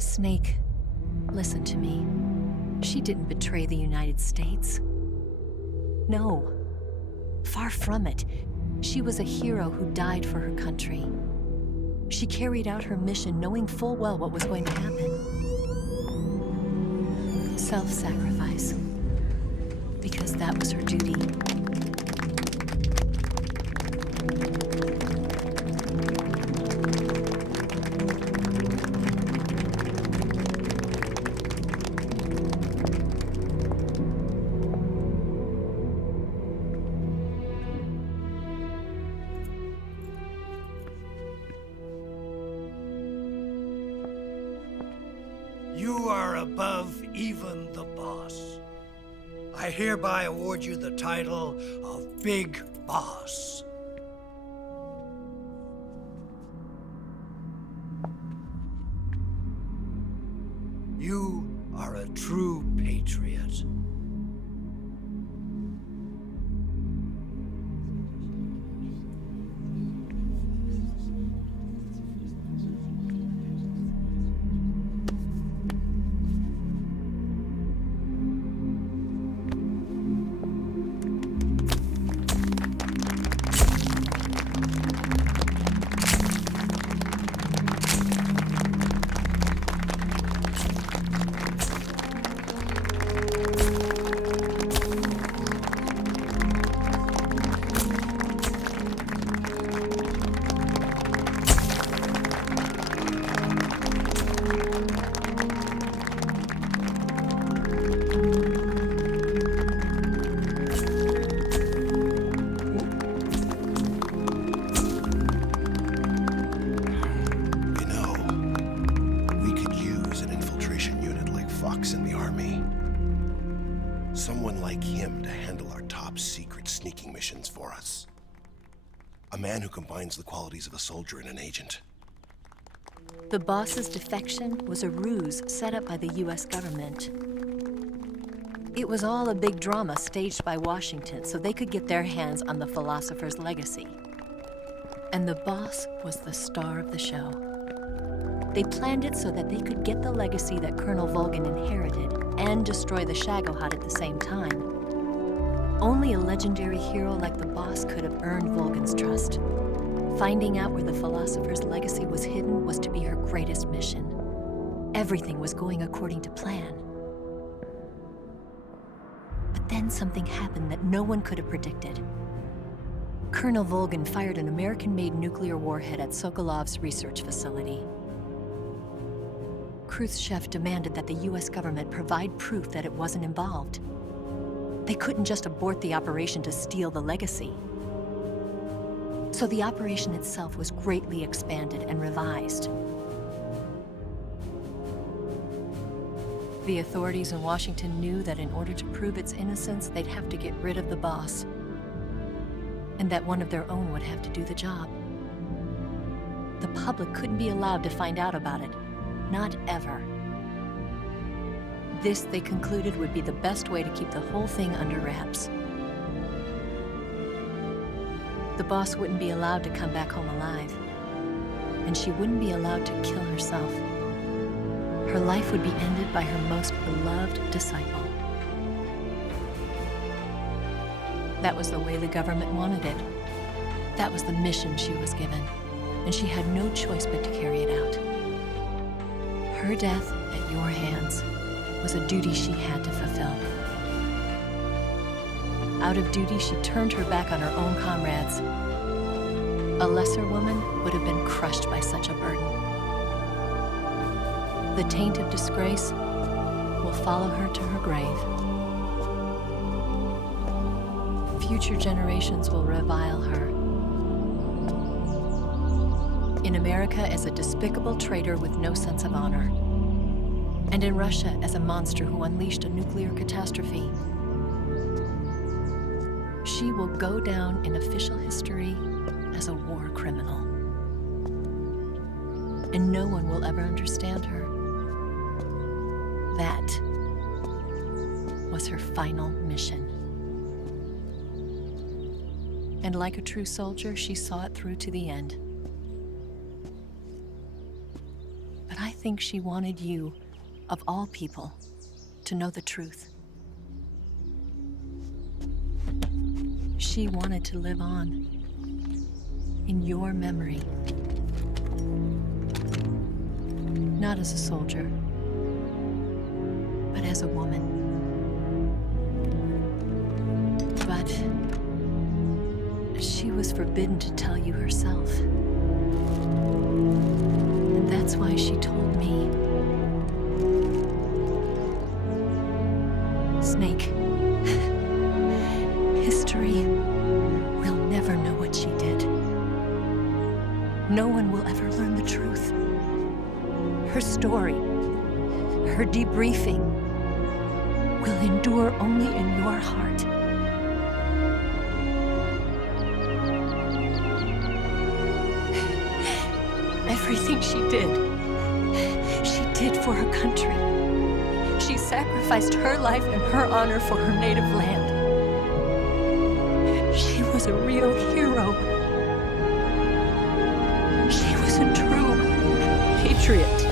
Snake, listen to me. She didn't betray the United States. No. Far from it. She was a hero who died for her country. She carried out her mission knowing full well what was going to happen. Self-sacrifice. Because that was her duty. You are above even the boss. I hereby award you the title of Big Boss. You are a true patriot. In the army. Someone like him to handle our top secret sneaking missions for us. A man who combines the qualities of a soldier and an agent. The boss's defection was a ruse set up by the US government. It was all a big drama staged by Washington so they could get their hands on the philosopher's legacy. And the boss was the star of the show. They planned it so that they could get the legacy that Colonel Volgin inherited and destroy the Shagohod at the same time. Only a legendary hero like the boss could have earned Volgin's trust. Finding out where the philosopher's legacy was hidden was to be her greatest mission. Everything was going according to plan. But then something happened that no one could have predicted. Colonel Volgin fired an American-made nuclear warhead at Sokolov's research facility. Khrushchev demanded that the US government provide proof that it wasn't involved. They couldn't just abort the operation to steal the legacy. So the operation itself was greatly expanded and revised. The authorities in Washington knew that in order to prove its innocence, they'd have to get rid of the boss, and that one of their own would have to do the job. The public couldn't be allowed to find out about it. Not ever. This, they concluded, would be the best way to keep the whole thing under wraps. The boss wouldn't be allowed to come back home alive, and she wouldn't be allowed to kill herself. Her life would be ended by her most beloved disciple. That was the way the government wanted it. That was the mission she was given, and she had no choice but to carry it out. Her death at your hands was a duty she had to fulfill. Out of duty, she turned her back on her own comrades. A lesser woman would have been crushed by such a burden. The taint of disgrace will follow her to her grave. Future generations will revile her. In America as a despicable traitor with no sense of honor. And in Russia as a monster who unleashed a nuclear catastrophe. She will go down in official history as a war criminal. And no one will ever understand her. That was her final mission. And like a true soldier, she saw it through to the end. But I think she wanted you, of all people, to know the truth. She wanted to live on in your memory. Not as a soldier, but as a woman. But she was forbidden to tell you herself. And that's why she told me. Snake, history will never know what she did. No one will ever learn the truth. Her story, her debriefing, will endure only in your heart. Everything she did for her country. She sacrificed her life and her honor for her native land. She was a real hero. She was a true patriot.